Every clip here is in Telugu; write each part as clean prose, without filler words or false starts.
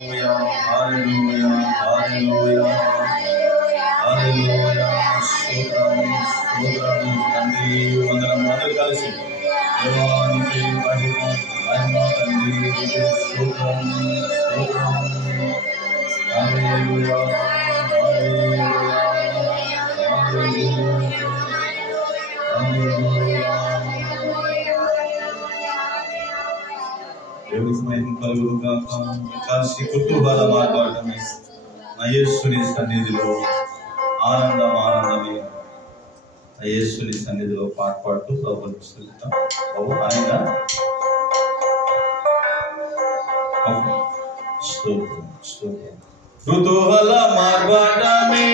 Hallelujah, hallelujah, hallelujah. స్తోత్రం తండ్రి వందనం అందరూ కలిసి దేవానికి మహిమ తండ్రి స్తోత్రం స్తోత్రం. హల్లెలూయా హల్లెలూయా హల్లెలూయా. దేవుని మహిమ కలుగుగాక. కాసి కుతూహల మాట్లాడటమే నా యేసుని సన్నిధిలో ఆనందమే. నా యేసుని సన్నిధిలో పాట పాడుతూ ప్రభువుని స్తుతిద్దాం. ప్రభు ఆయన స్తోత్రం స్తోత్రం. కుతూహల మాట్లాడమే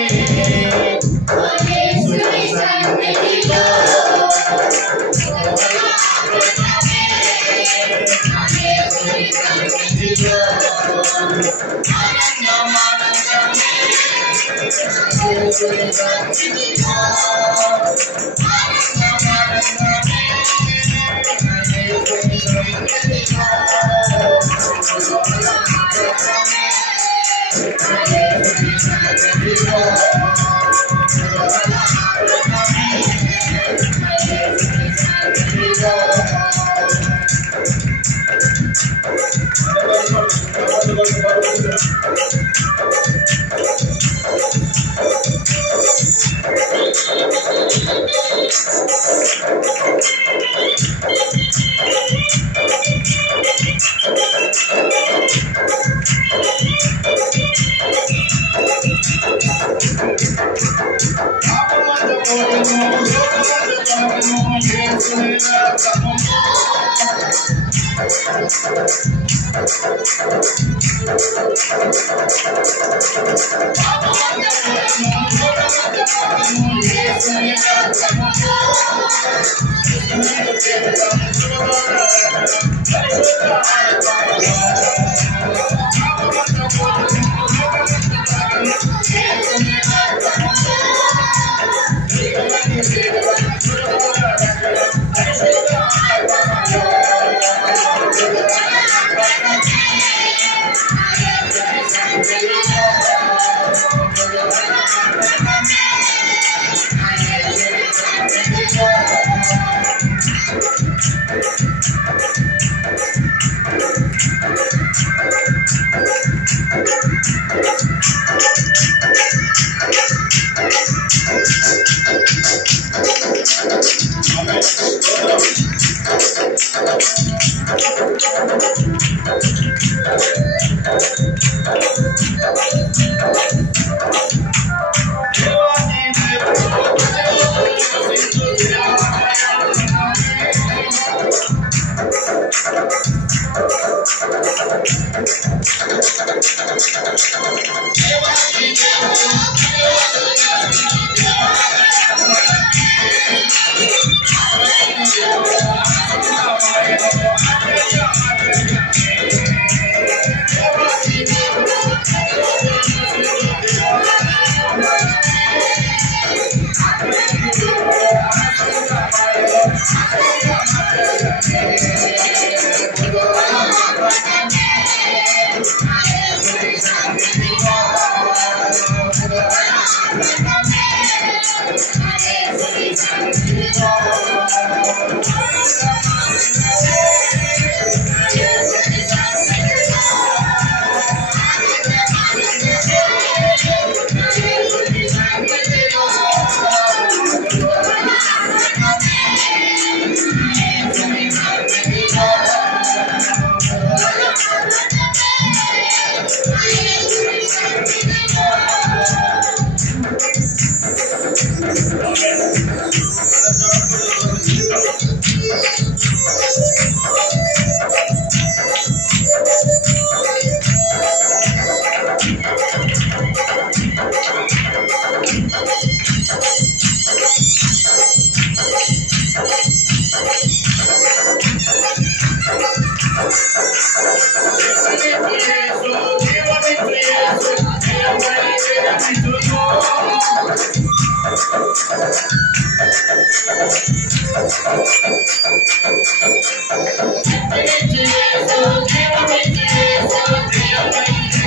Thank you.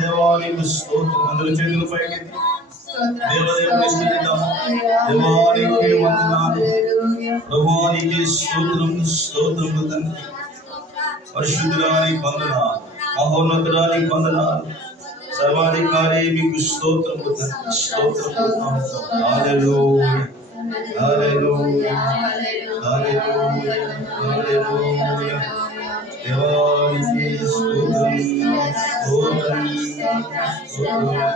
దేవానికి స్తోత్రం. అందరూ చేతులు పైకెత్తి దేవదేవుని స్తుతిద్దాం. దేవానికి వందనాలు, ప్రభువానికి స్తోత్రం, స్తోత్రము తండ్రి. పరిశుద్ధురానికి వందనాలు, మహోన్నతురానికి వందనాలు, సర్వాధికారి మీకు స్తోత్రము తండ్రి, స్తోత్రము. హల్లెలూయా, హల్లెలూయా, హల్లెలూయా, హల్లెలూయా. దేవానికి స్తోత్రం, స్తోత్రం, స్తోత్రం.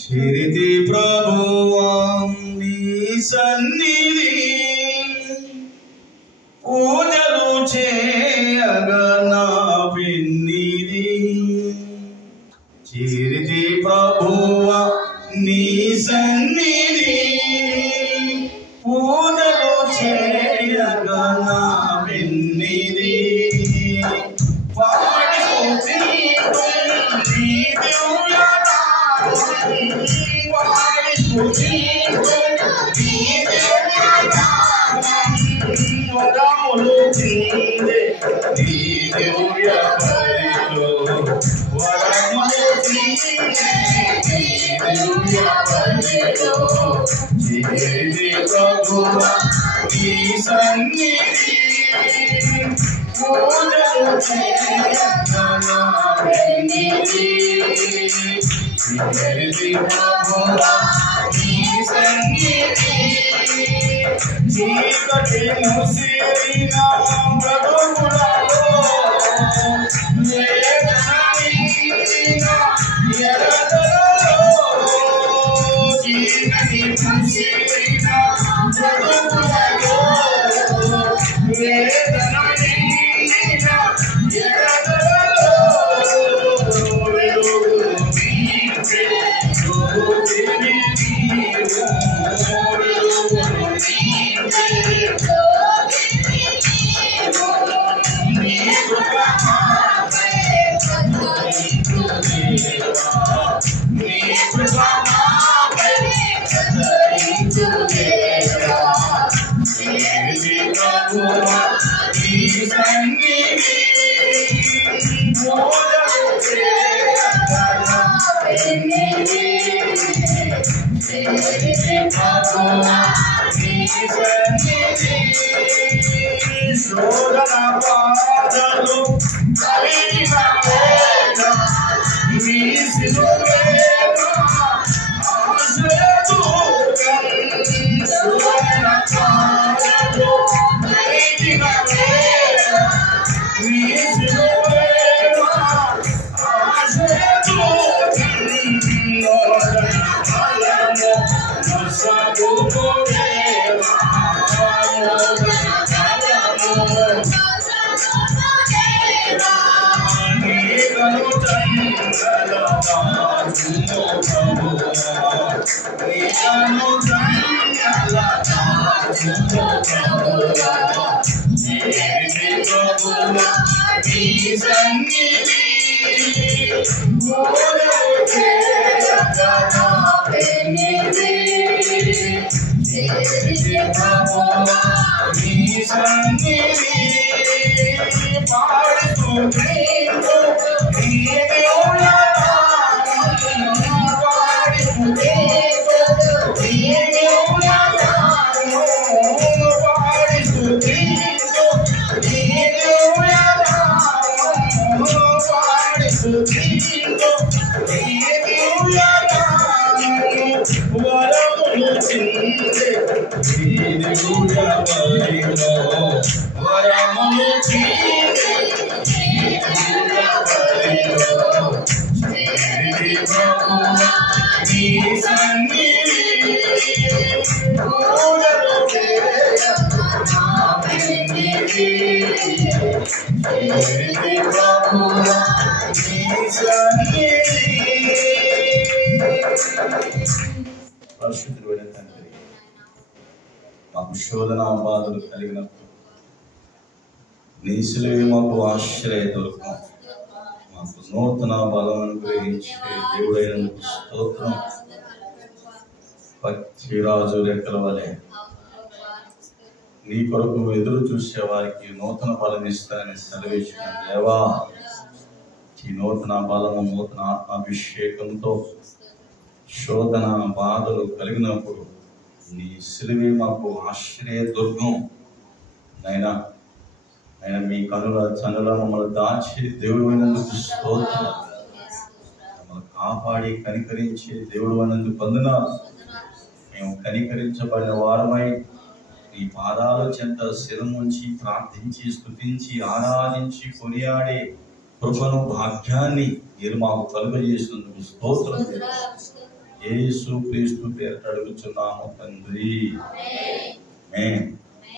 చిరితి ప్రభువా నీ సన్నిధి పూజలు చేయగా నా పెన్నిది. చిరితి ప్రభువా నీ సన్నిధి పూజలు చేయగా నా పెన్నిది. పాడి వరములు తీరే నీ దివ్య బలిలో, వరములు తీరే నీ దివ్య బలిలో, జీవిత ప్రభువా నీ సన్నిధి పూజలు చేయగా నా పెన్నిధి ప్రభువా నీ సన్నిధి చీకటి ముసిరిన బ్రతుకులలో వేదనైన ఎడతలలో చీకటి ముసిరిన బ్రతుకులలో వేదనైన ఎడతలలో వెలుగు నీవే జ్యోతివి నీవు శోధన బాధలు కలిగిన వేళ నీ సిలువేన ఆశ్రయదుర్గం శోధన బాధలు కలిగిన వేళ నీ సిలువేన ఆశ్రయదుర్గం నోదన బలము నొసగుదేవా పరిశుద్ధుడైన తండ్రి, మాకు శోధన బాధలు కలిగినప్పుడు నీ సిలువే మాకు ఆశ్రయ దొరకం, మాకు నూతన బలం అనుగ్రహించే దేవుడైన స్తోత్రం. పక్షిరాజు రెక్కల వలె నీ కొరకు ఎదురు చూసే వారికి నూతన బలం ఇస్తానని సెలవిచ్చిన దేవా, ఈ నూతన బలము నూతన ఆత్మాభిషేకంతో శోధన బాధలు కలిగినప్పుడు నీ సిలువే మాకు ఆశ్రయ దుర్గం. నైనా మీ కనుల చనుల మమ్మల్ని దాచి దేవుడు అయినందుకు స్తోత్రం. మమ్మల్ని కాపాడి కనికరించే దేవుడు అయినందుకు వందనాలు. మేము కనికరించబడిన వారమై నీ పాదాల చెంత శిరం నుంచి ప్రార్థించి స్తుతించి ఆరాధించి కొనియాడే కృపను భాగ్యాన్ని మీరు మాకు కలుగజేసినందుకు స్తోత్రం. యేసు క్రీస్తు పేరిట అడుగుచున్నాము తండ్రి. ఆమేన్.